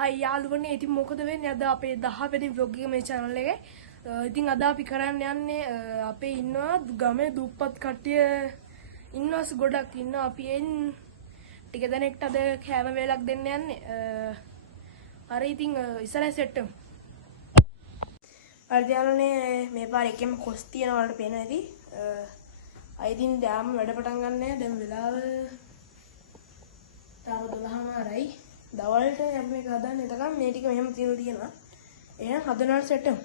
හයි යාළුවනේ ඉතින් මොකද වෙන්නේ අද අපේ 10 වෙනි vlog එක මේ channel එකේ. ඉතින් අද අපි කරන්න යන්නේ අපේ ඉන්නවා ගමේ දුප්පත් කට්ටිය ඉන්නවස් ගොඩක් ඉන්නවා. අපි එන් ටික දෙනෙක්ට අද කෑම වේලක් දෙන්න යන්නේ. හරි ඉතින් ඉස්සරහ සෙට් එකමු. හරි යාළුවනේ මේ පාර එකෙම කොස් තියන වලට පේනවා ඉතින්. අය ඉතින් දැන් වැඩ පටන් ගන්නෑ. දැන් වෙලාව තාම 12:00යි. දවල්ට අපි මේක හදන්න එතකම් මේ ටික මෙහෙම තියෙනවා. එහෙනම් හදනවා සෙට් එක.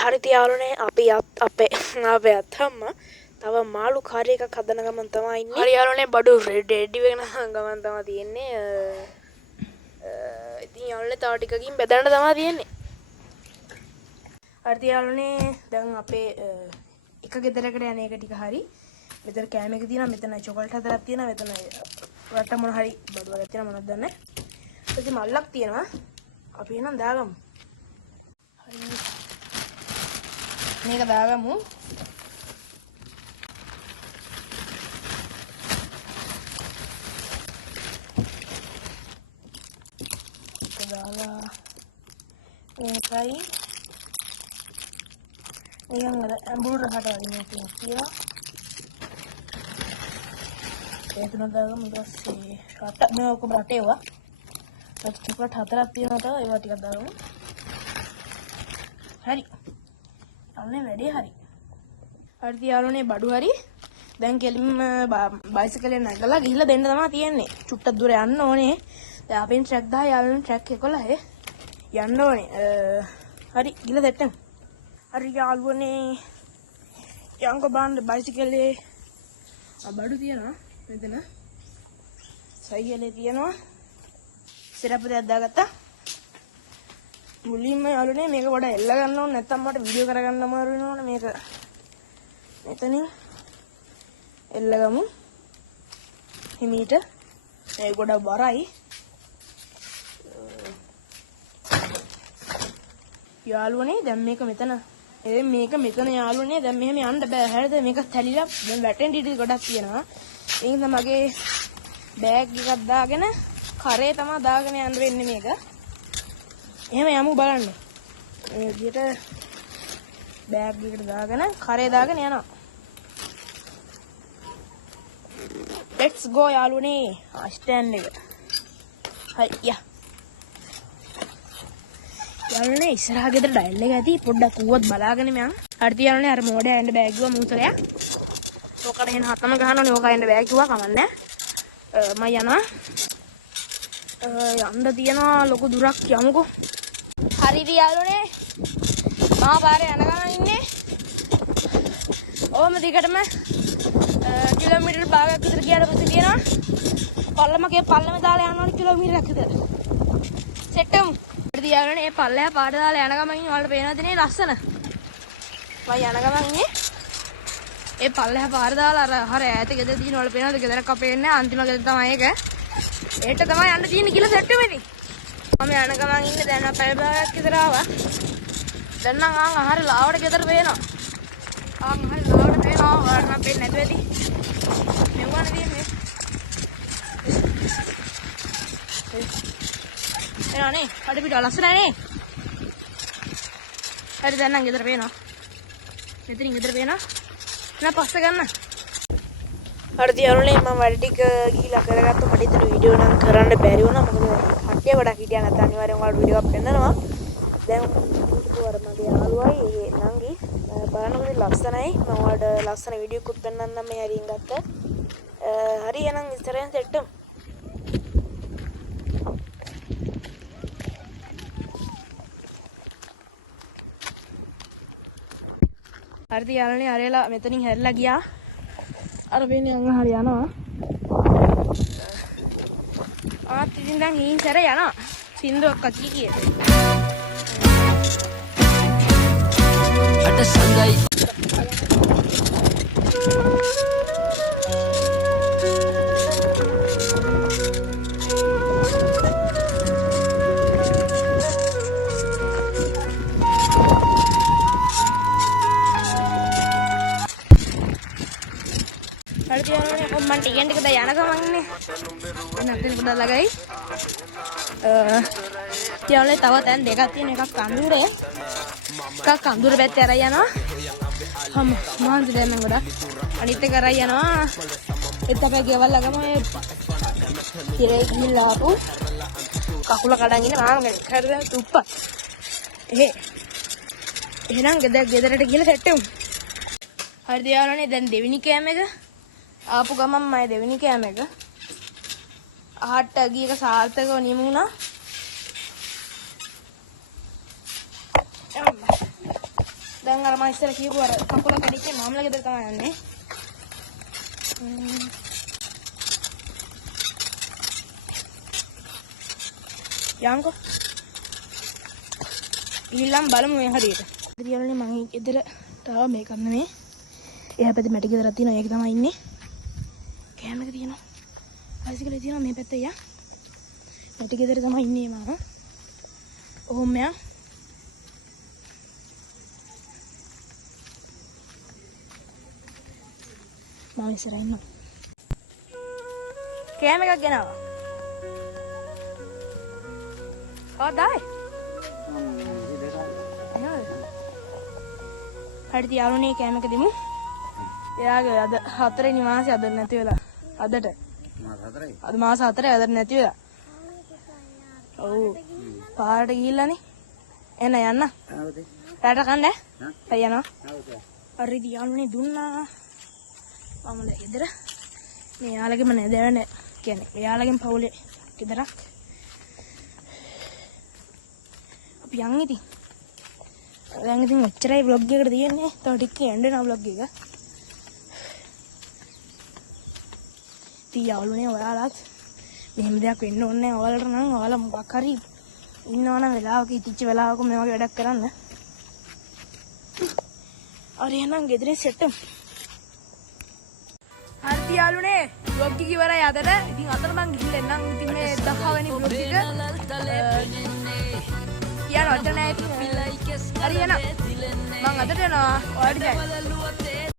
හරි යාළුවනේ අපි අපේ අත්තම්මා තව මාළු කාර් එකක් හදන ගමන් තමයි ඉන්නේ. හරි යාළුවනේ බඩු රෙඩි වෙන ගමන් තමයි තියෙන්නේ. ඉතින් යාළුවනේ තව ටිකකින් බෙදන්න තමයි තියෙන්නේ. හරි යාළුවනේ දැන් අපේ එක ගෙදරකට යන එක ටික හරි. මෙතන කෑම එක තියෙනවා. මෙතන චොකලට් හතරක් තියෙනවා. මෙතන රට මොන හරි බඩු වර්ගයක් තියෙනවා මොනවද දන්නේ. ඊට මල්ලක් තියෙනවා. අපි එහෙනම් දාගමු. හරි. මේක දාගමු. දාලා මේකයි නිකන් අර ඇඹුල් රහට වගේ මේක තියෙනවා. ඒක නදාගමු. ඊට පස්සේ රට මේ ඔක්කොම රට ඒවා. චොකලට් හතරක් තියෙනවා තව ඒවා ටිකක් දාගමු. හරි. අනේ වැඩේ හරි. හරි යාළුවනේ බඩු හරි. දැන් කෙලින්ම බයිසිකලේ නැගලා ගිහිල්ලා දෙන්න තමයි තියෙන්නේ. චුට්ටක් දුර යන්න ඕනේ. දැන් අපෙන් ට්‍රැක් 10 යාළුවනේ ට්‍රැක් 11 යන්න ඕනේ. හරි ගිහලා දෙන්න. හරි යාළුවනේ යංග බාන්න බයිසිකලේ බඩු තියෙනවා. මෙතන සයියලේ තියෙනවා. සිරප් දෙයක් දාගත්තා. මුලින්ම යාළුවනේ මේක පොඩ එල්ල ගන්න ඕනේ නැත්නම් මට වීඩියෝ කරගන්න අමාරු වෙනවනේ මේක. මෙතනින් එල්ල ගමු. හිමීට මේ ගොඩ බරයි. යාළුවනේ දැන් මේක මෙතන මේක මෙතන යාළුවනේ දැන් මෙහෙම යන්න බෑ. හරිද? මේක තැලිලා දැන් වැටෙන්න ඉඩ ගොඩක් තියෙනවා. ඒ නිසා මගේ බෑග් එකක් දාගෙන කරේ තමයි දාගෙන යන්න වෙන්නේ මේක. එහෙම යමු බලන්න. මේ විදිහට බෑග් එකට දාගෙන කරේ දාගෙන යනවා. let's go යාළුවනේ. ස්ටෑන්ඩ් එක. හරි යා. යාළුවනේ ඉස්සරහ ගෙදර ඩයල් එක ඇති පොඩ්ඩක් ඌවත් බලාගෙන මම. හරි යාළුවනේ අර මොඩේ යන්න බෑග් ගියා මූසලයා. ඕකට එහෙන හතම ගහනවනේ. ඕක යන්න බෑග් කිව්වා කමන්නේ. මම යනවා. යන්න තියනවා ලොකු දුරක් යමුකෝ. හරිද යාළුවනේ? මම පාරේ යන ගමන් ඉන්නේ. ඕම දිගටම කිලෝමීටර් භාගයක් විතර ගියාට පස්සේ තියෙනවා. පල්ලම දාලා යන්න ඕනේ කිලෝමීටරයක් විතර. සෙට්ටම්. හරිද යාළුවනේ? මේ පල්ලෙහා පාට දාලා යන ගමන් ඔයාලට පේනවද නේ ලස්සන? මම යන ගමන් ඉන්නේ. ඒ පල්ලෙහා පාර දාලා අර ඈත ගෙදර තියෙන ඔයාලට පේනවද? ගෙදරක් අපේ ඉන්නේ. අන්තිම ගෙදර තමයි ඒක. ඒට තමයි යන්න තියෙන්නේ කියලා සෙට්ටම් ඉතින්. මම යන ගමන් ඉන්නේ දැන් පැය භාගයක් විතර ආවා. දැන් නම් හරි ලාවට ගෙදර පේනවා. හරි ලාවට පේනවා. ඔයාලට නම් පේන්නේ නැතුව ඇති. මෙවුවනේ තියෙන්නේ. එනවනේ. හරි පිට ලස්සනනේ. හරි දැන් නම් ගෙදර පේනවා. මෙතනින් ගෙදර පේනවා. නෑ පස්සේ ගන්න. හරි යාළුවනේ මම වැඩ ටික ගිහිලා කරගත්තා. මට ඉතින් වීඩියෝ නම් කරන්න බැරි වුණා. මොකද කට්ටිය ගොඩක් හිටියා නැත්නම් අනිවාර්යෙන් ඔයාලට වීඩියෝ එකක් පෙන්නනවා. දැන් වර මගේ යාළුවයි නංගි බලනකොට ලස්සනයි. මම ඔයාලට ලස්සන වීඩියෝ එකක් පෙන්නන්නම් මේ හරියෙන් ගත්ත. හරි එහෙනම් ඉස්සරහෙන් සෙට් එක. හරිද යාළුවනේ අරේලා මෙතනින් හැරිලා ගියා. අර වෙන්නේ අංග හරි යනවා. ඉතින් දැන් හීන් සැර යනවා. සින්දුවක් අකී කියේ. අට සංගයි හරි යාළුවනේ මම ටිකෙන් ටික දැන් යන ගමන් ඉන්නේ. එන්න අපිට පොඩ්ඩක් ළඟයි. යාළුවනේ තව තැන් දෙකක් තියෙන එකක් කඳුරේ. එකක් කඳුර පැත්තේ අරයි යනවා. මහන්සි දැන් මම ගොඩක් අනිත් එක අරයි යනවා. ඒත් අපේ ගෙවල් ළඟම ඔය ඉරේ ගිහිල්ලා ආපු කකුල කඩන් ඉන්න මාම කරදෙන තුප්පත්. එහෙනම් ගෙදරට ගිහලා සෙට් වෙමු. හරිද යාළුවනේ දැන් දෙවෙනි කෑම එක ආපු ගමන් මම දෙවෙනි කෑම එක ආහට ගියක සාර්ථකව නියම වුණා. දැන් අර මම ඉස්සර කියපු අර කකුල කැඩිච්ච මාමලා ගෙදර තමයි යන්නේ. යන්කෝ. ඊළඟ බලමු මේ හරියට. ඉතින් මම ගෙදර තාම මේක නෙමෙයි. එයා පැත්තේ මැටි ගෙදරක් තියෙනවා. ඒක තමයි ඉන්නේ. කෑම එක තියෙනවා. බයිසිකලේ තියෙනවා මේ පැත්තේ යා. මැටි ගෙදර තමයි ඉන්නේ මම. ඔහොම යා. මම ඉස්සරහ ඉන්නවා. කෑම එකක් ගෙනාවා. කවදායි? හරිද යාළුවනේ කෑම එක දෙමු. එයාගේ අද 4 වෙනි මාසේ අද නැති වෙලා. අදට. මාස 4යි. අද මාස 4යි අදට නැති වෙලා. ඔව්. පාරට ගිහිල්ලානේ. එන්න යන්න. හවුද? රට කන්න ඈ? හරි යනවා. හවුද? හරිද යාළුවනේ දුන්නා. මම දැන් ගෙදර මේ යාළුවගේම නේදවන කියන්නේ එයාලගෙන් පවුලේ ගෙදරක් අපි යන් ඉතින් දැන් ඉතින් ඔච්චරයි vlog එකට තියෙන්නේ තව ටික එන්න යන vlog එක ඉතින් යාළුවනේ ඔයාලත් මෙහෙම දෙයක් වෙන්න ඕනේ නැහැ ඔයාලට නම් ඔයාලා මොකක් හරි ඉන්නවනම් වෙලාවක ඉතිච්ච වෙලාවක මේ වගේ වැඩක් කරන්න හරි එහෙනම් ගෙදරින් සෙට් හරිද යාළුවනේ vlog එක ඉවරයි අදට. ඉතින් අතන මං ගිහින් එන්නම්. ඉතින් මේ 10 වෙනි vlog එක කියන්න ඔච්චර නෑ ඉතින්. හරි එහෙනම් මං අදට යනවා. ඔයාලට බයි.